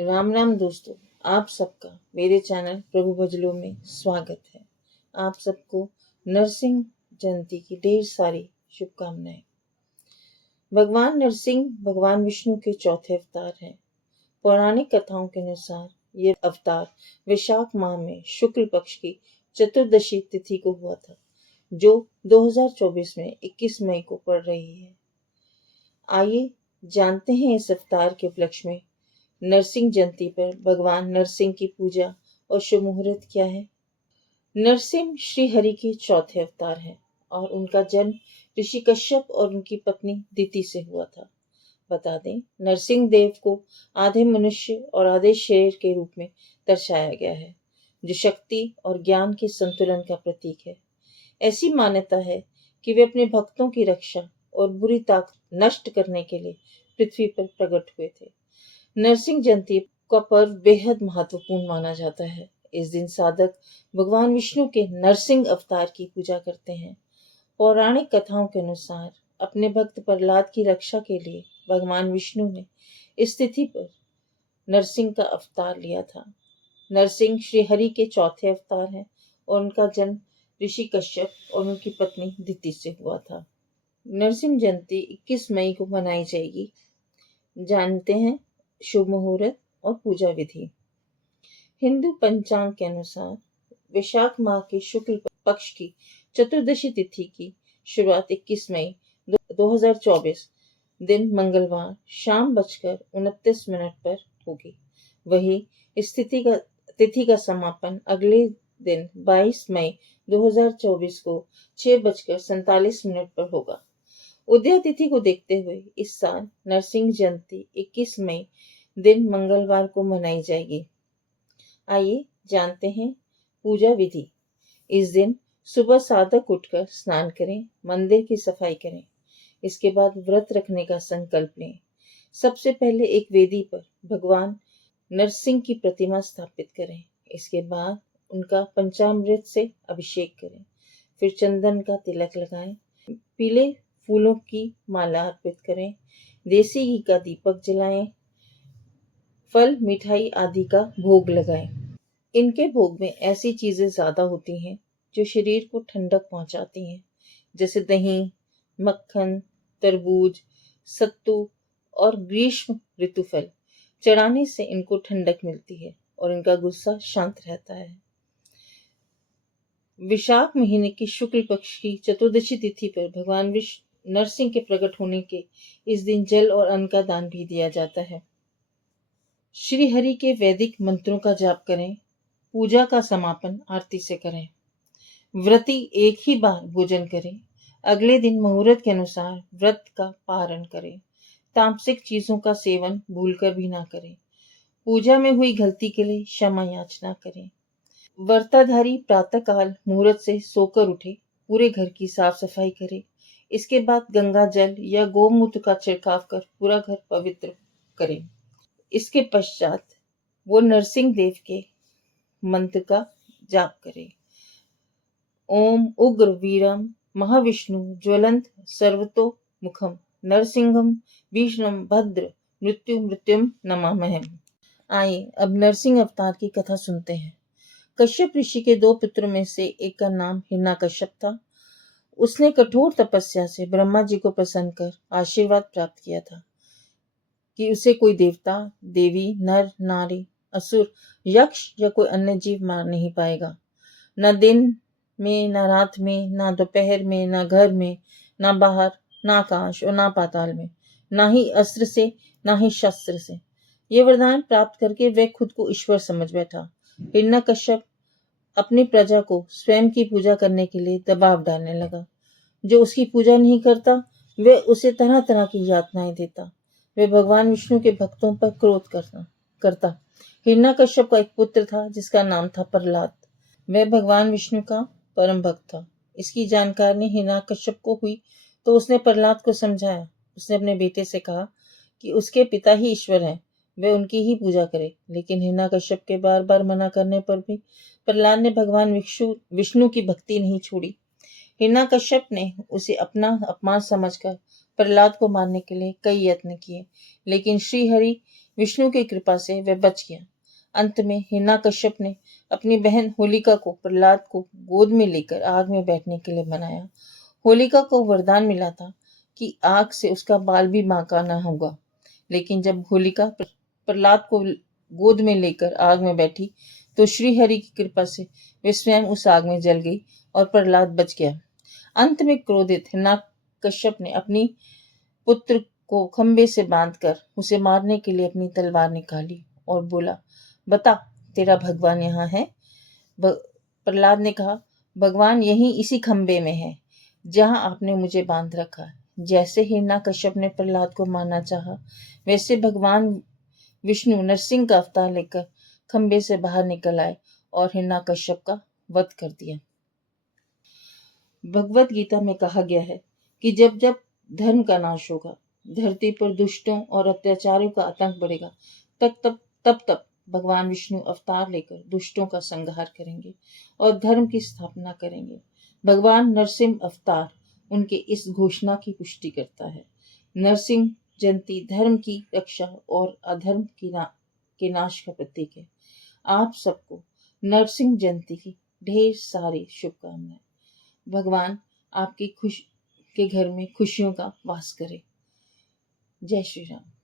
राम राम दोस्तों, आप सबका मेरे चैनल प्रभु भजलों में स्वागत है। आप सबको नरसिंह जयंती की ढेर सारी शुभकामनाएं। भगवान नरसिंह भगवान विष्णु के चौथे अवतार हैं। पौराणिक कथाओं के अनुसार ये अवतार वैशाख माह में शुक्ल पक्ष की चतुर्दशी तिथि को हुआ था, जो 2024 में 21 मई को पड़ रही है। आइए जानते हैं इस अवतार के उपलक्ष्य में नरसिंह जयंती पर भगवान नरसिंह की पूजा और शुभ मुहूर्त क्या है। नरसिंह श्री हरि के चौथे अवतार हैं और उनका जन्म ऋषि कश्यप और उनकी पत्नी दिति से हुआ था। बता दें, नरसिंह देव को आधे मनुष्य और आधे शेर के रूप में दर्शाया गया है, जो शक्ति और ज्ञान के संतुलन का प्रतीक है। ऐसी मान्यता है कि वे अपने भक्तों की रक्षा और बुरी ताकत नष्ट करने के लिए पृथ्वी पर प्रकट हुए थे। नरसिंह जयंती का पर्व बेहद महत्वपूर्ण माना जाता है। इस दिन साधक भगवान विष्णु के नरसिंह अवतार की पूजा करते हैं। पौराणिक कथाओं के अनुसार अपने भक्त प्रहलाद की रक्षा के लिए भगवान विष्णु ने इस तिथि पर नरसिंह का अवतार लिया था। नरसिंह श्री हरि के चौथे अवतार हैं और उनका जन्म ऋषि कश्यप और उनकी पत्नी दिति से हुआ था। नरसिंह जयंती 21 मई को मनाई जाएगी। जानते हैं शुभ मुहूर्त और पूजा विधि। हिंदू पंचांग के अनुसार वैशाख माह के शुक्ल पक्ष की चतुर्दशी तिथि की शुरुआत 21 मई 2024 दिन मंगलवार शाम 5:29 पर होगी। वही इस तिथि का समापन अगले दिन 22 मई 2024 को 6:47 पर होगा। उदय तिथि को देखते हुए इस साल नरसिंह जयंती 21 मई दिन मंगलवार को मनाई जाएगी। आइए जानते हैं पूजा विधि। इस दिन सुबह साधक उठकर स्नान करें, मंदिर की सफाई करें। इसके बाद व्रत रखने का संकल्प लें। सबसे पहले एक वेदी पर भगवान नरसिंह की प्रतिमा स्थापित करें। इसके बाद उनका पंचामृत से अभिषेक करें। फिर चंदन का तिलक लगाएं। पीले फूलों की माला अर्पित करें। देसी घी का दीपक जलाएं। फल, मिठाई आदि का भोग लगाएं। इनके भोग में ऐसी चीजें ज्यादा होती हैं जो शरीर को ठंडक पहुंचाती हैं, जैसे दही, मक्खन, तरबूज, सत्तू और ग्रीष्म ऋतु फल। चढ़ाने से इनको ठंडक मिलती है और इनका गुस्सा शांत रहता है। विशाख महीने की शुक्ल पक्ष की चतुर्दशी तिथि पर भगवान नरसिंह के प्रकट होने के इस दिन जल और अन्न का दान भी दिया जाता है। श्री हरि के वैदिक मंत्रों का जाप करें। पूजा का समापन आरती से करें। व्रती एक ही बार भोजन करें। अगले दिन मुहूर्त के अनुसार व्रत का पारण करें। तामसिक चीजों का सेवन भूलकर भी ना करें। पूजा में हुई गलती के लिए क्षमा याचना करें। व्रताधारी प्रातःकाल मुहूर्त से सोकर उठे, पूरे घर की साफ सफाई करे। इसके बाद गंगा जल या गोमूत्र का छिड़काव कर पूरा घर पवित्र करें। इसके पश्चात वो नरसिंह देव के मंत्र का जाप करें। ओम उग्र वीरम महाविष्णु ज्वलंत सर्वतो मुखम नरसिंहम विष्णुम भद्र मृत्यु मृत्युम नमामहम्। आइए अब नरसिंह अवतार की कथा सुनते हैं। कश्यप ऋषि के 2 पुत्रों में से एक का नाम हिरण्यकश्यप था। उसने कठोर तपस्या से ब्रह्मा जी को प्रसन्न कर आशीर्वाद प्राप्त किया था कि उसे कोई देवता, देवी, नर, नारी, असुर, यक्ष या कोई अन्य जीव मार नहीं पाएगा। न दिन में, न रात में, न दोपहर में, न घर में, न बाहर, न आकाश और न पाताल में, न ही अस्त्र से, न ही शस्त्र से। ये वरदान प्राप्त करके वह खुद को ईश्वर समझ बैठा। हिरण्यकश्यप अपनी प्रजा को स्वयं की पूजा करने के लिए दबाव डालने लगा। जो उसकी पूजा नहीं करता वह उसे तरह तरह की यातनाएं देता। वह भगवान विष्णु के भक्तों पर क्रोध करता। हिरण्यकश्यप का एक पुत्र था जिसका नाम था प्रहलाद। वह भगवान विष्णु का परम भक्त था। इसकी जानकारी हिरण्यकश्यप को हुई तो उसने प्रहलाद को समझाया। उसने अपने बेटे से कहा कि उसके पिता ही ईश्वर हैं, वह उनकी ही पूजा करे। लेकिन हिरण्यकश्यप के बार बार मना करने पर भी प्रहलाद ने भगवान विष्णु की भक्ति नहीं छोड़ी। हिरण्यकश्यप ने उसे अपना अपमान समझकर प्रहलाद को मारने के लिए कई यत्न किए, लेकिन श्री हरि विष्णु की कृपा से वह बच गया। अंत में हिरण्यकश्यप ने अपनी बहन होलिका को प्रहलाद को गोद में लेकर आग में बैठने के लिए बनाया। होलिका को वरदान मिला था कि आग से उसका बाल भी बांका न होगा, लेकिन जब होलिका प्रहलाद को गोद में लेकर आग में बैठी तो श्री हरि की कृपा से वे स्वयं उस आग में जल गई और प्रहलाद बच गया। अंत में क्रोधित हिरण्यकश्यप ने अपनी पुत्र को खंबे से बांधकर उसे मारने के लिए अपनी तलवार निकाली और बोला, बता तेरा भगवान यहाँ है। प्रहलाद ने कहा, भगवान यहीं इसी खंबे में है जहां आपने मुझे बांध रखा है। जैसे हिरण्यकश्यप ने प्रहलाद को मारना चाहा, वैसे भगवान विष्णु नरसिंह का अवतार लेकर खंबे से बाहर निकल आए और हिरण्यकश्यप का वध कर दिया। भगवत गीता में कहा गया है कि जब जब धर्म का नाश होगा, धरती पर दुष्टों और अत्याचारियों का आतंक बढ़ेगा, तब भगवान विष्णु अवतार लेकर दुष्टों का संहार करेंगे और धर्म की स्थापना करेंगे। भगवान नरसिंह अवतार उनके इस घोषणा की पुष्टि करता है। नरसिंह जयंती धर्म की रक्षा और अधर्म के नाश का प्रतीक है। आप सबको नरसिंह जयंती की ढेर सारी शुभकामनाएं। भगवान आपकी के घर में खुशियों का वास करे। जय श्री राम।